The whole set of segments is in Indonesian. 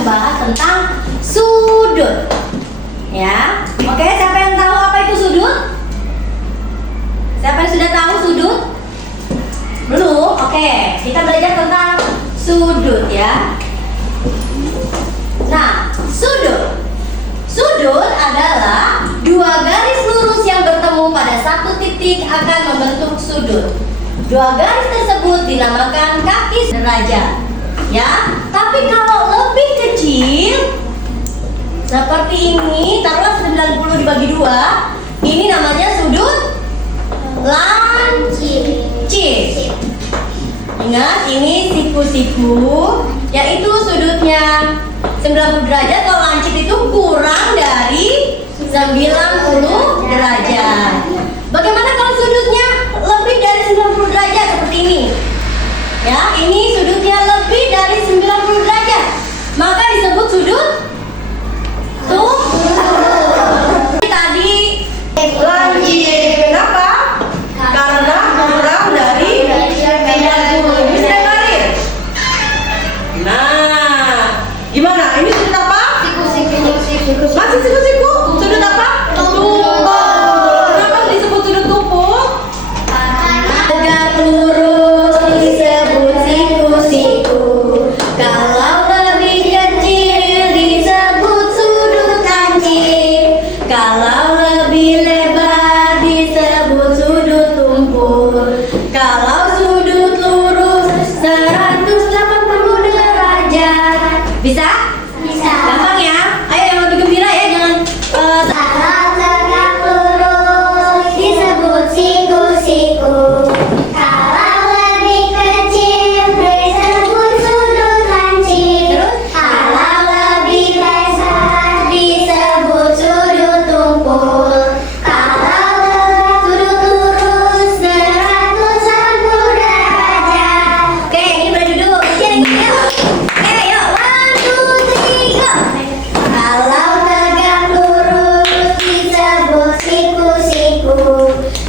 membahas tentang sudut. Ya, oke, siapa yang tahu apa itu sudut? Siapa yang sudah tahu sudut? Belum? Oke, kita belajar tentang sudut ya. Nah, sudut adalah dua garis lurus yang bertemu pada satu titik akan membentuk sudut. Dua garis tersebut dinamakan kaki derajat. Ya, tapi kalau lebih kecil seperti ini, taruhlah 90 dibagi 2, ini namanya sudut lancip. Ingat, ini siku-siku, yaitu sudutnya 90 derajat. Kalau lancip itu kurang dari 90 derajat. Bagaimana kalau sudutnya lebih dari 90 derajat seperti ini? Ya, ini sudutnya lebih dari 90 derajat. Maka disebut sudut tadi lancip. Kenapa? Karena kurang dari 90. Bisa karir. Nah, gimana? Ini sudut apa? Masih siku-siku. Sudut apa? Tumpul. Kenapa disebut sudut tumpul? tegak lurus disebut siku-siku. Kalau lebih kecil disebut sudut lancip. Kalau lebih lebar disebut sudut tumpul. Kalau sudut lurus 180 derajat. Bisa? Bisa. Gampang ya? Ayo yang lebih gembira ya, jangan Kalau tegak lurus disebut siku-siku. Kalau lebih kecil disebut sudut lancip. Kalau lebih lebar disebut sudut tumpul. Kalau sudut lurus 180 derajat. Oke, ini baju dulu. Oke, yuk. 1, 2, 3, go. Kalau tegak lurus disebut siku-siku.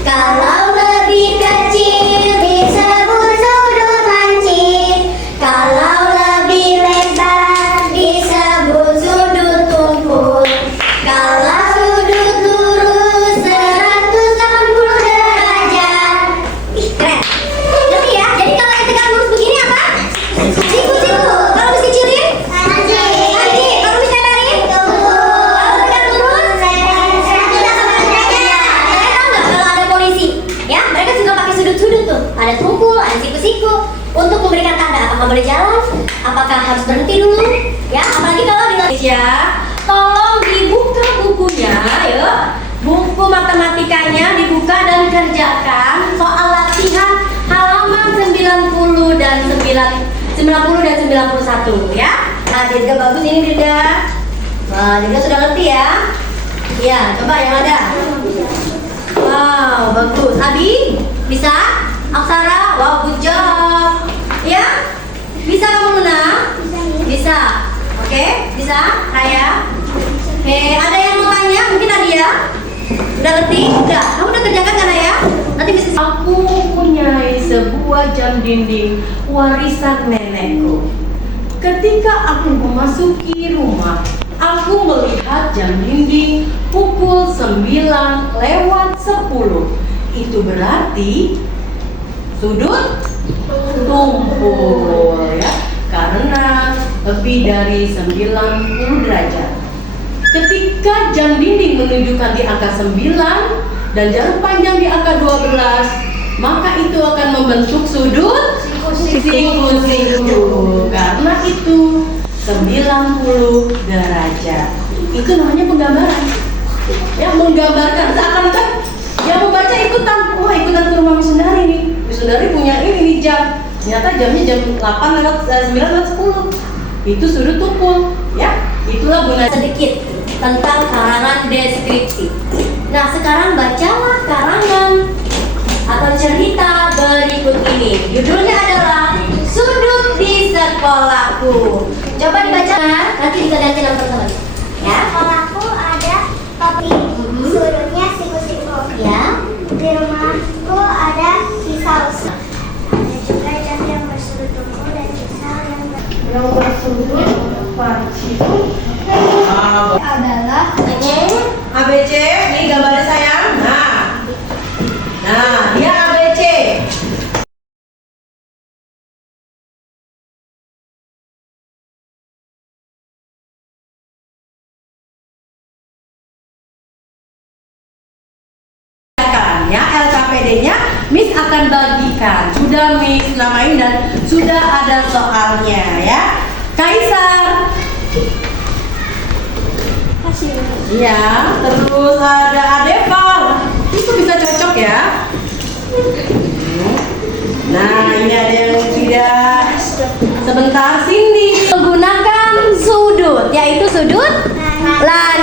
Kalau lebih kecil disebut sudut lancip. Kalau lebih lebar disebut sudut tumpul. Kalau sudut lurus 180 derajat. Ih, keren. Ngerti ya? Jadi kalau yang tegak lurus begini apa? Siku-siku. Kalau habis kecilin? Lancip. Kalau habis lebarin? Kalau tegak lurus? 180 derajat. Kalian tahu nggak kalau ada polisi? Ya, mereka juga pakai sudut-sudut tuh. Ada tumpul, ada siku-siku. Untuk memberikan tanda apakah boleh jalan, apakah harus berhenti dulu. Ya, apalagi kalau di Indonesia. Tolong dibuka bukunya, yuk. Buku matematikanya dibuka dan kerjakan soal latihan halaman 90 dan 91 ya. Nah, Dirga bagus ini Dirga. Nah, Dirga sudah ngerti ya. Ya, coba yang ada. Wow, bagus. Abi, bisa? Aksara, wow, good job. Ya? Bisa kamu Luna? Bisa. Oke, bisa? Raya? Oke, ada yang mau tanya? Mungkin Nadia? Udah ngerti? Udah. Kamu udah kerjakan kan Raya? Nanti bisa. Aku mempunyai sebuah jam dinding warisan nenekku. Ketika aku memasuki rumah, aku melihat jam dinding pukul 9:10. Itu berarti sudut tumpul ya, karena lebih dari 90 derajat. Ketika jam dinding menunjukkan di angka 9 dan jarum panjang di angka 12, maka itu akan membentuk sudut siku-siku. Karena itu 90 derajat. Itu namanya penggambaran. Ya, menggambarkan seakan-akan yang membaca ikutan. Wah, ikutan ke rumah Misundari nih. Misundari punya ini nih jam. Ternyata jamnya jam 9:10. Itu sudut tumpul, ya. Itulah guna sedikit tentang karangan deskripsi. Nah, sekarang bacalah karangan atau cerita berikut ini. Judulnya adalah Sudut di Sekolahku. Coba dibaca, nanti diganti nama teman-teman. Ya. Sekolahku ada topi, sudutnya siku-siku. Ya. Di rumahku ada kisaus. Ada juga jas yang bersudut tumpul dan kisah yang bersudut Adalah ABC, ini gambarnya sayang. Nah, dia ABC. Ya, LKPD-nya Miss akan bagikan. Sudah Miss namain dan sudah ada soalnya ya. Kaisar. Iya, terus ada Adeva. Itu bisa cocok ya. Nah, ini ada yang tidak. Sebentar, Cindy. Menggunakan sudut, yaitu sudut lan